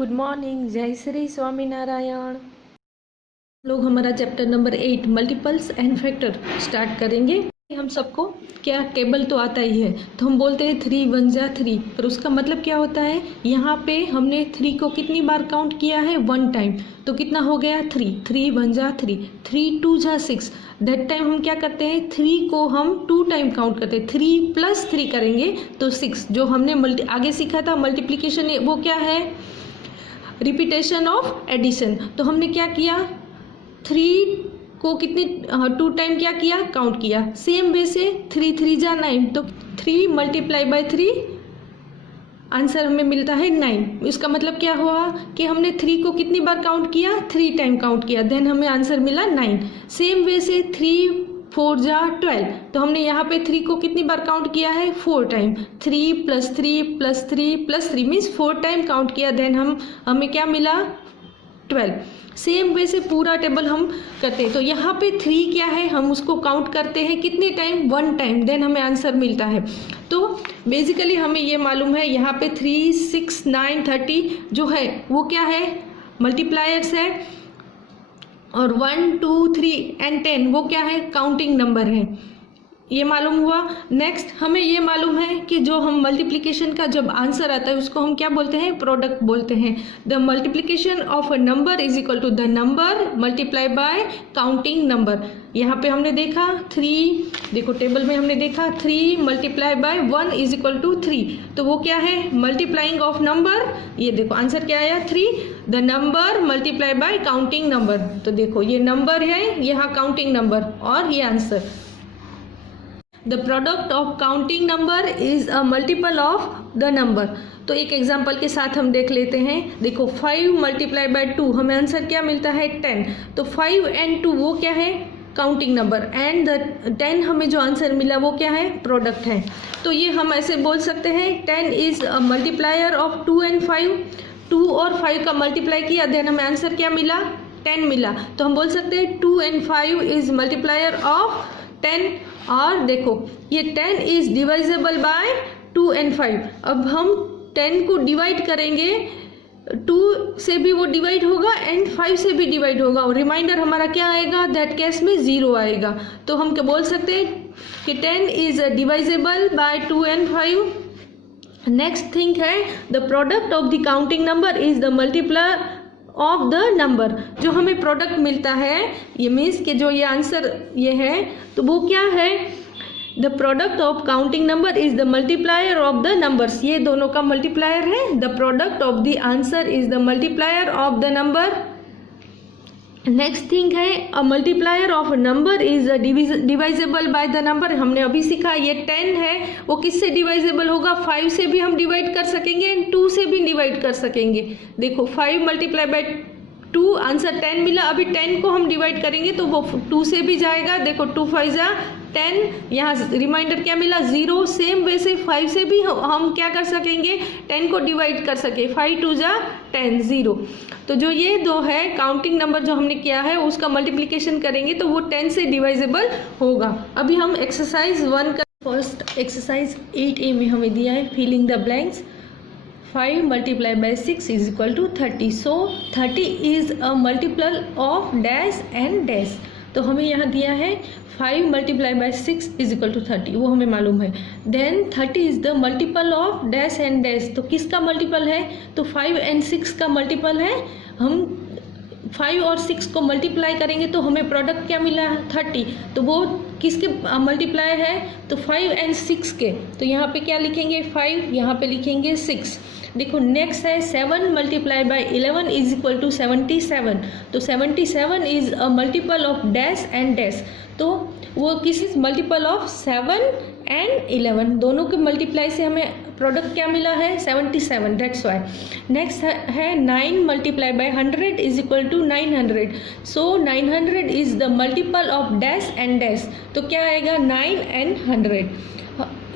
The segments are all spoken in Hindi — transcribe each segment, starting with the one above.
गुड मॉर्निंग, जय श्री स्वामीनारायण। लोग हमारा chapter number 8 multiples and factor start करेंगे। हम सबको क्या टेबल तो आता ही है, तो हम बोलते हैं 3 1 जा 3, पर उसका मतलब क्या होता है। यहाँ पे हमने 3 को कितनी बार काउंट किया है, 1 टाइम, तो कितना हो गया 3 3 1 जा 3, 3 2 जा 6। दैट टाइम हम क्या करते हैं, 3 को हम 2 टाइम काउंट करते हैं, 3 + 3 करेंगे तो 6। जो हमने आगे सीखा था मल्टीप्लीकेशन, वो क्या है, रिपीटेशन ऑफ एडिशन। तो हमने क्या किया, 3 को कितनी 2 टाइम क्या किया, काउंट किया। सेम वे से 3 3 जा 9, तो 3 × 3 आंसर हमें मिलता है 9। इसका मतलब क्या हुआ कि हमने 3 को कितनी बार काउंट किया, 3 टाइम काउंट किया, देन हमें आंसर मिला 9। सेम वे से 3 4 जा 12, तो हमने यहाँ पे 3 को कितनी बार काउंट किया है, 4 टाइम। 3 + 3 + 3 + 3 मीन्स 4 टाइम काउंट किया, देन हमें क्या मिला 12। सेम वे से पूरा टेबल हम करते हैं। तो यहाँ पे 3 क्या है, हम उसको काउंट करते हैं कितने टाइम, 1 टाइम, देन हमें आंसर मिलता है। तो बेसिकली हमें ये मालूम है, यहाँ पे 3 6 9 30 जो है वो क्या है, मल्टीप्लायर्स है, और 1 2 3 एंड 10 वो क्या है, काउंटिंग नंबर है। ये मालूम हुआ। नेक्स्ट हमें ये मालूम है कि जो हम मल्टीप्लिकेशन का जब आंसर आता है उसको हम क्या बोलते हैं, प्रोडक्ट बोलते हैं। The multiplication of a number is equal to the number multiply by counting number. यहाँ पे हमने देखा 3, देखो टेबल में हमने देखा 3 × 1 इज इक्वल टू 3, तो वो क्या है, मल्टीप्लाइंग ऑफ नंबर। ये देखो आंसर क्या आया 3, the number multiply by counting number. तो देखो ये नंबर है, यहाँ काउंटिंग नंबर, और ये answer. The product of counting number is a multiple of the number. तो एक एग्जाम्पल के साथ हम देख लेते हैं। देखो 5 × 2 हमें आंसर क्या मिलता है 10, तो 5 and 2 वो क्या है, काउंटिंग नंबर, एंड द 10 हमें जो आंसर मिला वो क्या है, प्रोडक्ट है। तो ये हम ऐसे बोल सकते हैं 10 is a multiplier of 2 and 5। 2 और 5 का मल्टीप्लाई किया, देन हमें आंसर क्या मिला, 10 मिला। तो हम बोल सकते हैं 2 and 5 इज मल्टीप्लायर ऑफ 10। और देखो ये 10 इज डिवाइजेबल बाय 2 and 5। अब हम 10 को डिवाइड करेंगे, 2 से भी वो डिवाइड होगा एंड 5 से भी डिवाइड होगा, और रिमाइंडर हमारा क्या आएगा, दैट केस में 0 आएगा। तो हम क्या बोल सकते हैं कि 10 is divisible by 2 and 5। Next thing है, the product of the counting number is the multiplier of the number. जो हमें प्रोडक्ट मिलता है, ये मीन्स कि जो ये आंसर ये है, तो वो क्या है, the product of counting number is the multiplier of the numbers. ये दोनों का मल्टीप्लायर है। The product of the answer is the multiplier of the number. Next thing है, a multiplier of number is divisible by the number. हमने अभी सीखा ये 10 है, वो किससे डिवाइजेबल होगा, 5 से भी हम डिवाइड कर सकेंगे एंड 2 से भी डिवाइड कर सकेंगे। देखो 5 × 2 आंसर 10 मिला। अभी 10 को हम डिवाइड करेंगे तो वो 2 से भी जाएगा। देखो 2 5 जा 10, यहाँ रिमाइंडर क्या मिला 0। सेम वे से 5 से भी हम क्या कर सकेंगे, 10 को डिवाइड कर सके, 5 2 जा 10 0। तो जो ये दो है काउंटिंग नंबर जो हमने किया है उसका मल्टीप्लिकेशन करेंगे तो वो 10 से डिवाइजेबल होगा। अभी हम एक्सरसाइज 1 का फर्स्ट एक्सरसाइज 8A में हमें दिया है filling the blanks. 5 × 6 is equal to 30। So 30 is a multiple of dash and dash. तो हमें यहाँ दिया है 5 × 6 इज इक्वल टू 30, वो हमें मालूम है। Then 30 is the multiple of dash and dash. तो किसका मल्टीपल है, तो 5 and 6 का मल्टीपल है। हम 5 और 6 को मल्टीप्लाई करेंगे तो हमें प्रोडक्ट क्या मिला, 30। तो वो किसके मल्टीप्लाई है, तो 5 and 6 के। तो यहाँ पे क्या लिखेंगे 5, यहाँ पे लिखेंगे 6। देखो नेक्स्ट है 7 × 11 इज इक्वल टू 77। तो 77 is a multiple of dash and dash. तो वो किस मल्टीपल ऑफ 7 and 11, दोनों के मल्टीप्लाई से हमें प्रोडक्ट क्या मिला है 77, दैट्स वाई। नेक्स्ट है 9 × 100 is equal to 900। So 900 is the multiple of dash and dash. तो क्या आएगा 9 and 100।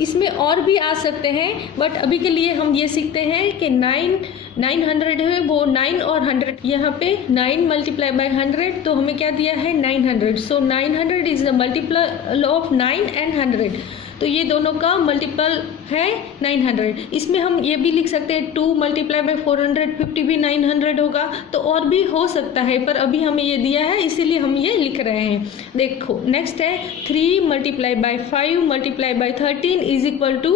इसमें और भी आ सकते हैं, बट अभी के लिए हम ये सीखते हैं कि 900 है वो 9 और 100। यहाँ पे 9 × 100, तो हमें क्या दिया है 900। So 900 is the multiple of 9 and 100। तो ये दोनों का मल्टीपल है 900। इसमें हम ये भी लिख सकते हैं 2 मल्टीप्लाई बाई 450 भी 900 होगा, तो और भी हो सकता है, पर अभी हमें ये दिया है इसीलिए हम ये लिख रहे हैं। देखो नेक्स्ट है 3 multiply by 5 multiply by 13 is equal to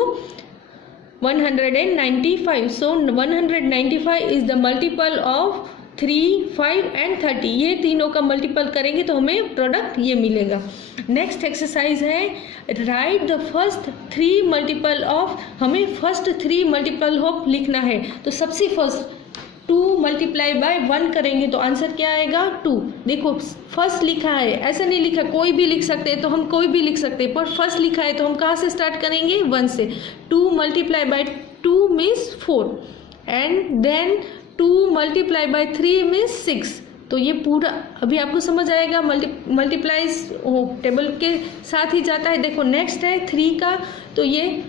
195। So 195 is the multiple of 3, 5 and 30। ये तीनों का मल्टीपल करेंगे तो हमें प्रोडक्ट ये मिलेगा। नेक्स्ट एक्सरसाइज है write the first 3 multiple of, हमें फर्स्ट 3 मल्टीपल ऑफ लिखना है। तो सबसे फर्स्ट 2 मल्टीप्लाई बाय 1 करेंगे तो आंसर क्या आएगा 2। देखो फर्स्ट लिखा है, ऐसा नहीं लिखा कोई भी लिख सकते हैं, तो हम कोई भी लिख सकते हैं, पर फर्स्ट लिखा है तो हम कहाँ से स्टार्ट करेंगे 1 से। 2 multiply by 2 means 4 and then 2 multiply by 3 means 6। तो ये पूरा अभी आपको समझ आएगा, मल्टीप्लाइज टेबल के साथ ही जाता है। देखो नेक्स्ट है 3 का, तो ये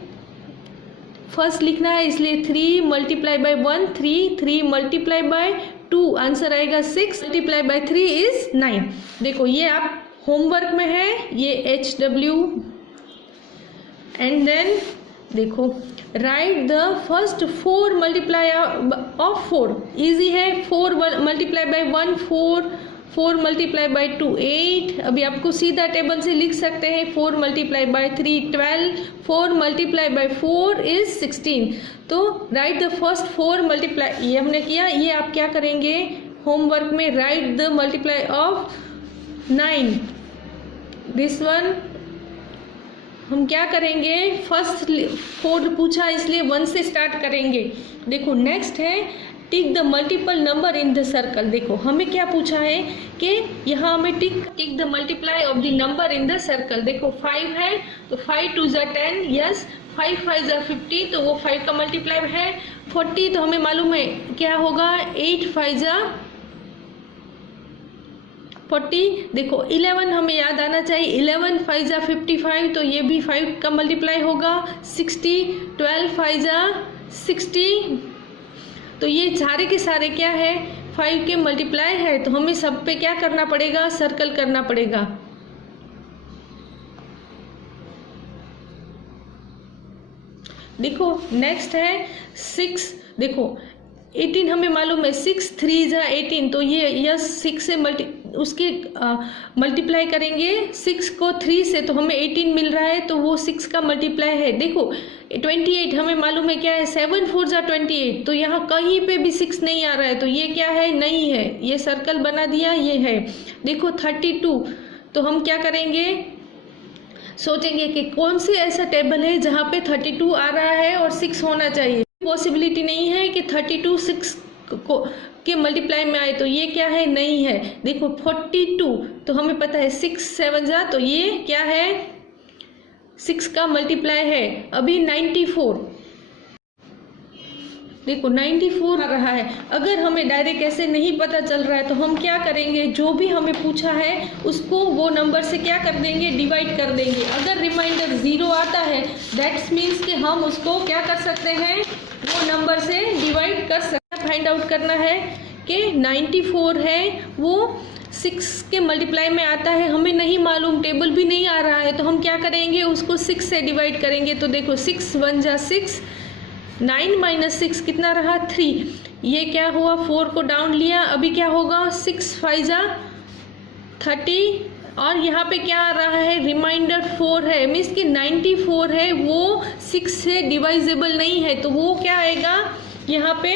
फर्स्ट लिखना है इसलिए 3 multiply by 1 3, 3 multiply by 2 answer आएगा 6, मल्टीप्लाई बाय 3 इज 9। देखो ये आप होमवर्क में है, ये HW एंड देन देखो write the first 4 multiply of 4। Easy है, 4 मल्टीप्लाई बाय 1 4, 4 मल्टीप्लाई बाय 2 8। अभी आपको सीधा टेबल से लिख सकते हैं 4 multiply by 3 12, 4 multiply by 4 is 16। तो राइट द फर्स्ट 4 मल्टीप्लाई, ये हमने किया। ये आप क्या करेंगे होमवर्क में, right the multiply of 9। This one हम क्या करेंगे, फर्स्ट 4 पूछा इसलिए 1 से स्टार्ट करेंगे। देखो नेक्स्ट है tick the multiple number in the circle. देखो हमें क्या पूछा है कि यहाँ हमें tick the multiply of the number in the circle. देखो 5 है तो 5 2 ज़ा 10, यस 5 5 ज़ा 50, तो वो 5 का मल्टीप्लाई है। 40 तो हमें मालूम है क्या होगा, 8 5 ज़ा 40। देखो 11 हमें याद आना चाहिए, 11 5 ज़ा 55, तो ये भी 5 का मल्टीप्लाई होगा। 60 12 5 ज़ा 60, तो ये सारे के सारे क्या है 5 के मल्टीप्लाई है, तो हमें सब पे क्या करना पड़ेगा, सर्कल करना पड़ेगा। देखो नेक्स्ट है 6। देखो 18 हमें मालूम है, 6 3 ज़ा 18, तो ये यस 6 से मल्टीप्लाई करेंगे 6 को 3 से, तो हमें 18 मिल रहा है, तो वो 6 का मल्टीप्लाई है। देखो 28 हमें मालूम है क्या है, 7 4 ज़ा 28, तो यहाँ कहीं पे भी 6 नहीं आ रहा है, तो ये क्या है, नहीं है, ये सर्कल बना दिया, ये है। देखो 32, तो हम क्या करेंगे, सोचेंगे कि कौन से ऐसा टेबल है जहाँ पे 32 आ रहा है और 6 होना चाहिए। पॉसिबिलिटी नहीं है कि 32 6 के मल्टीप्लाई में आए, तो ये क्या है, नहीं है। देखो 42, तो हमें पता है 6 7 ज़ा, तो ये क्या है 6 का मल्टीप्लाई है। अभी 94, देखो 94 आ रहा है। अगर हमें डायरेक्ट ऐसे नहीं पता चल रहा है तो हम क्या करेंगे, जो भी हमें पूछा है उसको वो नंबर से क्या कर देंगे, डिवाइड कर देंगे। अगर रिमाइंडर 0 आता है दैट्स मीन्स कि हम उसको क्या कर सकते हैं, वो नंबर से डिवाइड कर सकते हैं। फाइंड आउट करना है कि 94 है वो 6 के मल्टीप्लाई में आता है, हमें नहीं मालूम, टेबल भी नहीं आ रहा है, तो हम क्या करेंगे, उसको 6 से डिवाइड करेंगे। तो देखो 6 1 ज़ा 6, 9 माइनस 6 कितना रहा 3, ये क्या हुआ 4 को डाउन लिया, अभी क्या होगा 6 5 ज़ा 30, और यहाँ पे क्या आ रहा है, रिमाइंडर 4 है, मीन्स कि 94 है वो 6 से डिवाइजेबल नहीं है, तो वो क्या आएगा, यहाँ पे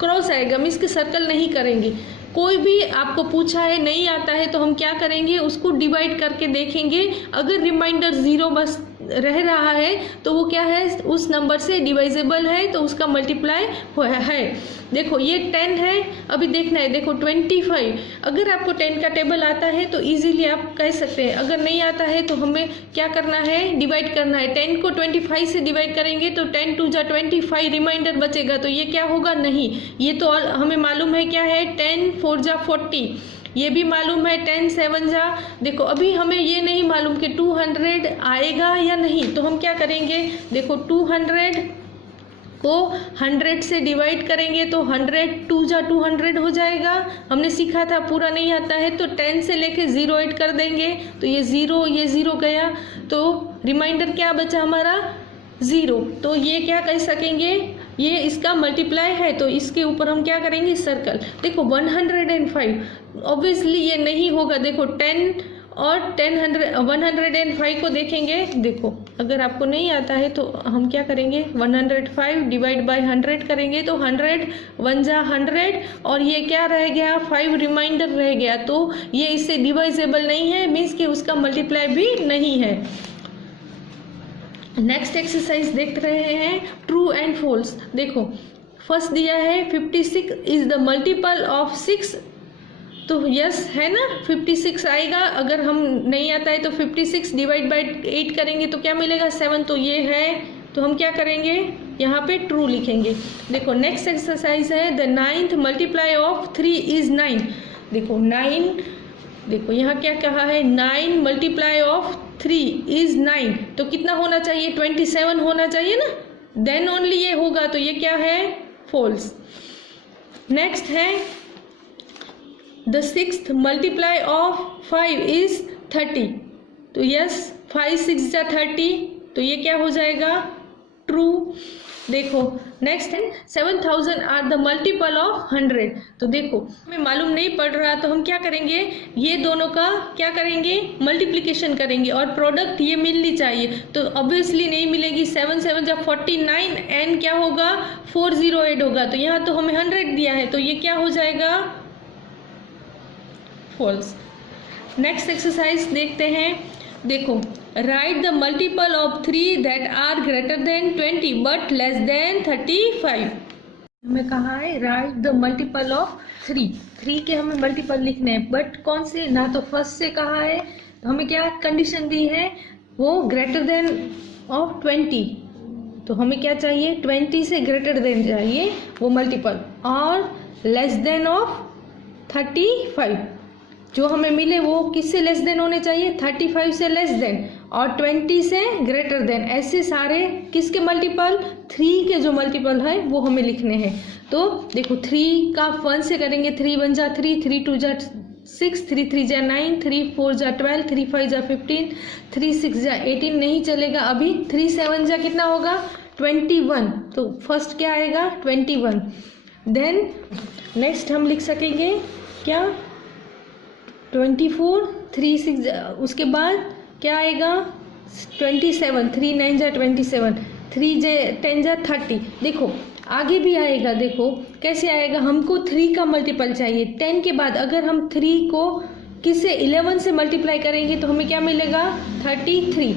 क्रॉस आएगा, मीन्स कि सर्कल नहीं करेंगे। कोई भी आपको पूछा है नहीं आता है तो हम क्या करेंगे, उसको डिवाइड करके देखेंगे। अगर रिमाइंडर 0 बस रह रहा है तो वो क्या है, उस नंबर से डिवाइजेबल है, तो उसका मल्टीप्लाई है। देखो ये 10 है, अभी देखना है। देखो 25, अगर आपको 10 का टेबल आता है तो इजीली आप कह सकते हैं, अगर नहीं आता है तो हमें क्या करना है, डिवाइड करना है। 10 को 25 से डिवाइड करेंगे तो 10 2 ज़ा 25 रिमाइंडर बचेगा, तो ये क्या होगा, नहीं, ये तो हमें मालूम है क्या है, 10 4 ज़ा 40, ये भी मालूम है 10 7 ज़ा। देखो अभी हमें ये नहीं मालूम कि 200 आएगा या नहीं, तो हम क्या करेंगे, देखो 200 को 100 से डिवाइड करेंगे तो 100 2 जा 200 हो जाएगा। हमने सीखा था, पूरा नहीं आता है तो 10 से लेके 0 ऐड कर देंगे तो ये 0 गया, तो रिमाइंडर क्या बचा हमारा 0। तो ये क्या कह सकेंगे, ये इसका मल्टीप्लाई है तो इसके ऊपर हम क्या करेंगे सर्कल। देखो 105 ऑब्वियसली ये नहीं होगा। देखो 10 और 105 को देखेंगे। देखो अगर आपको नहीं आता है तो हम क्या करेंगे 105 डिवाइड बाय 100 करेंगे तो 100 1 जा 100 और ये क्या रह गया 5 रिमाइंडर रह गया, तो ये इससे डिवाइजेबल नहीं है, मीन्स कि उसका मल्टीप्लाई भी नहीं है। नेक्स्ट एक्सरसाइज देख रहे हैं ट्रू एंड फॉल्स। देखो फर्स्ट दिया है 56 इज द मल्टीपल ऑफ 6, तो यस है ना 56 आएगा। अगर हम नहीं आता है तो 56 डिवाइड बाय 8 करेंगे तो क्या मिलेगा 7, तो ये है, तो हम क्या करेंगे यहाँ पे ट्रू लिखेंगे। देखो नेक्स्ट एक्सरसाइज है the 9th multiply of 3 is 9। देखो 9, देखो यहाँ क्या कहा है 9 मल्टीप्लाई ऑफ 3 इज 9, तो कितना होना चाहिए 27 होना चाहिए ना, देन ओनली ये होगा, तो ये क्या है फॉल्स। नेक्स्ट है the 6th multiply of 5 is 30, तो यस 5 6 जा 30, तो ये क्या हो जाएगा ट्रू। देखो नेक्स्ट है 7000 आर द मल्टीपल ऑफ 100, तो देखो हमें मालूम नहीं पड़ रहा तो हम क्या करेंगे ये दोनों का क्या करेंगे मल्टीप्लिकेशन करेंगे और प्रोडक्ट ये मिलनी चाहिए, तो ऑब्वियसली नहीं मिलेगी। 7 7 जा 49 एंड क्या होगा 40 ऐड होगा, तो यहाँ तो हमें 100 दिया है तो ये क्या हो जाएगा फॉल्स। नेक्स्ट एक्सरसाइज देखते हैं। देखो write the multiple of 3 that are greater than 20 but less than 35। हमें कहा है राइट द मल्टीपल ऑफ 3 के हमें मल्टीपल लिखने हैं, बट कौन से, ना तो फर्स्ट से कहा है, हमें क्या कंडीशन दी है वो ग्रेटर देन ऑफ 20, तो हमें क्या चाहिए 20 से ग्रेटर देन चाहिए वो मल्टीपल, और लेस देन ऑफ 35 जो हमें मिले वो किससे लेस देन होने चाहिए 35 से लेस देन और 20 से ग्रेटर देन, ऐसे सारे किसके मल्टीपल 3 के जो मल्टीपल है वो हमें लिखने हैं। तो देखो 3 का 1 से करेंगे 3 1 जा 3, 3 2 जा 6, 3 3 जा 9, 3 4 जा 12, 3 5 जा 15, 3 6 जा 18 नहीं चलेगा अभी। 3 7 जा कितना होगा 21, तो फर्स्ट क्या आएगा 21। देन नेक्स्ट हम लिख सकेंगे क्या 24, 3 6 उसके बाद क्या आएगा 27, 3 9 जा 27, 3 10 जा 30। देखो आगे भी आएगा, देखो कैसे आएगा, हमको 3 का मल्टीपल चाहिए 10 के बाद। अगर हम 3 को किससे 11 से मल्टीप्लाई करेंगे तो हमें क्या मिलेगा 33,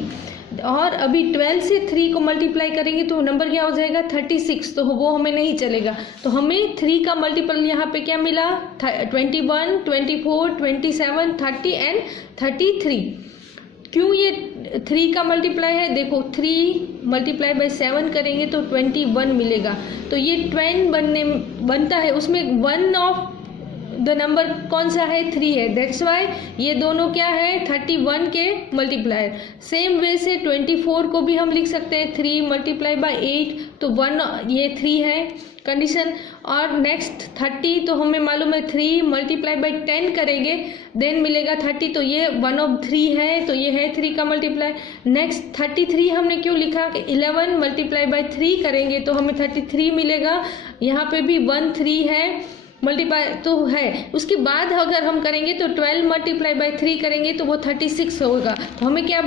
और अभी 12 से 3 को मल्टीप्लाई करेंगे तो नंबर क्या हो जाएगा 36, तो वो हमें नहीं चलेगा। तो हमें 3 का मल्टीपल यहाँ पे क्या मिला 21, 24, 27, 30 एंड 33। क्यों ये 3 का मल्टीप्लाई है, देखो 3 मल्टीप्लाई बाय 7 करेंगे तो 21 मिलेगा, तो ये 20 बनता है, उसमें 1 ऑफ द नंबर कौन सा है 3 है, दैट्स वाई ये दोनों क्या है 31 के मल्टीप्लायर। सेम वे से 24 को भी हम लिख सकते हैं 3 मल्टीप्लाई बाय 8, तो 1 ये 3 है कंडीशन। और नेक्स्ट 30 तो हमें मालूम है 3 मल्टीप्लाई बाय 10 करेंगे देन मिलेगा 30, तो ये 1 ऑफ 3 है, तो ये है 3 का मल्टीप्लाई। नेक्स्ट 33 हमने क्यों लिखा कि 11 मल्टीप्लाई बाय 3 करेंगे तो हमें 33 मिलेगा, यहाँ पे भी 1 3 है मल्टीप्लाई तो है। उसके बाद अगर हम करेंगे तो 12 मल्टीप्लाई बाय 3 करेंगे तो वो 36 होगा। तो हमें क्या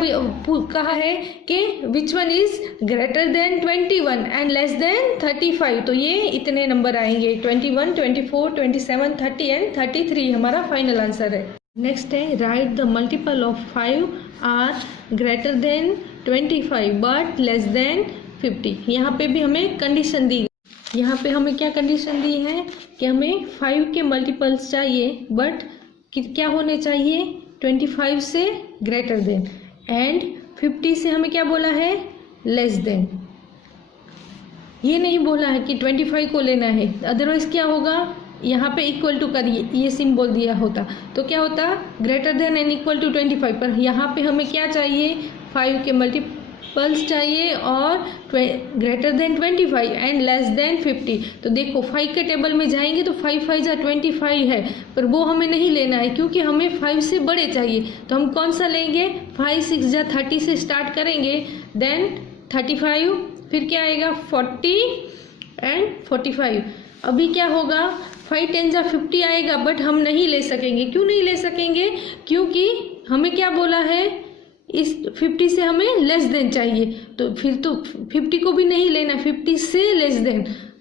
कहा है कि which one is greater than 21 and less than 35, तो ये इतने नंबर आएंगे 21, 24, 27, 30 एंड 33 हमारा फाइनल आंसर है। नेक्स्ट है write the multiple of 5 are greater than 25 but less than 50। यहाँ पे भी हमें कंडीशन दी, यहाँ पे हमें क्या कंडीशन दी है कि हमें 5 के मल्टीपल्स चाहिए बट क्या होने चाहिए 25 से ग्रेटर देन एंड 50 से हमें क्या बोला है लेस देन। ये नहीं बोला है कि 25 को लेना है, अदरवाइज क्या होगा यहाँ पे इक्वल टू करिए ये सिंबल दिया होता तो क्या होता greater than and equal to 25, पर यहाँ पे हमें क्या चाहिए 5 के पल्स चाहिए और greater than 25 and less than 50। तो देखो 5 के टेबल में जाएंगे तो 5 5 जा 25 है, पर वो हमें नहीं लेना है क्योंकि हमें 5 से बड़े चाहिए। तो हम कौन सा लेंगे, 5 6 जा 30 से स्टार्ट करेंगे, देन 35, फिर क्या आएगा 40 एंड 45। अभी क्या होगा, 5 10 जा 50 आएगा, बट हम नहीं ले सकेंगे। क्यों नहीं ले सकेंगे, क्योंकि हमें क्या बोला है, इस 50 से हमें लेस देन चाहिए, तो फिर तो 50 को भी नहीं लेना, 50 से लेस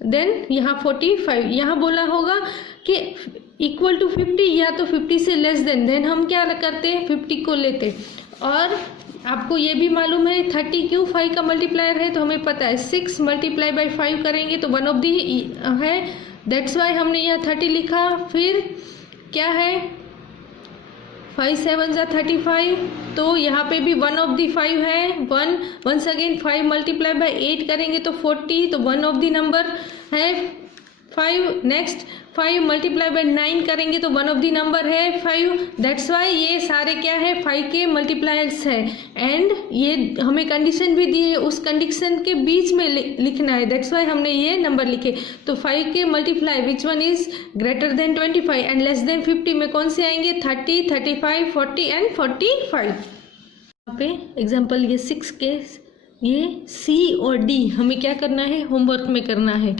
देन यहाँ 45, यहाँ बोला होगा कि इक्वल टू 50 या तो 50 से लेस देन हम क्या करते हैं, 50 को लेते। और आपको ये भी मालूम है 30 क्यों 5 का मल्टीप्लायर है, तो हमें पता है 6 मल्टीप्लाई बाई 5 करेंगे तो 1 ऑफ दी है, दैट्स वाई हमने यहाँ 30 लिखा। फिर क्या है, 5 7 जा 35, तो यहाँ पे भी 1 ऑफ दी 5 है, 1 वंस अगेन 5 मल्टीप्लाई बाई 8 करेंगे तो 40, तो 1 ऑफ दी नंबर है 5। नेक्स्ट 5 मल्टीप्लाई बाई 9 करेंगे तो 1 ऑफ दी नंबर है 5, दैट्स वाई ये सारे क्या है 5 के मल्टीप्लायर्स है। एंड ये हमें कंडीशन भी दी है, उस कंडीशन के बीच में लिखना है, दैट्स वाई हमने ये नंबर लिखे। तो 5 के multiply which one is greater than 25 and less than 50 में कौन से आएंगे, 30 35 40 एंड 45। यहाँ पे एग्जाम्पल ये 6 के, ये सी और डी हमें क्या करना है, होमवर्क में करना है।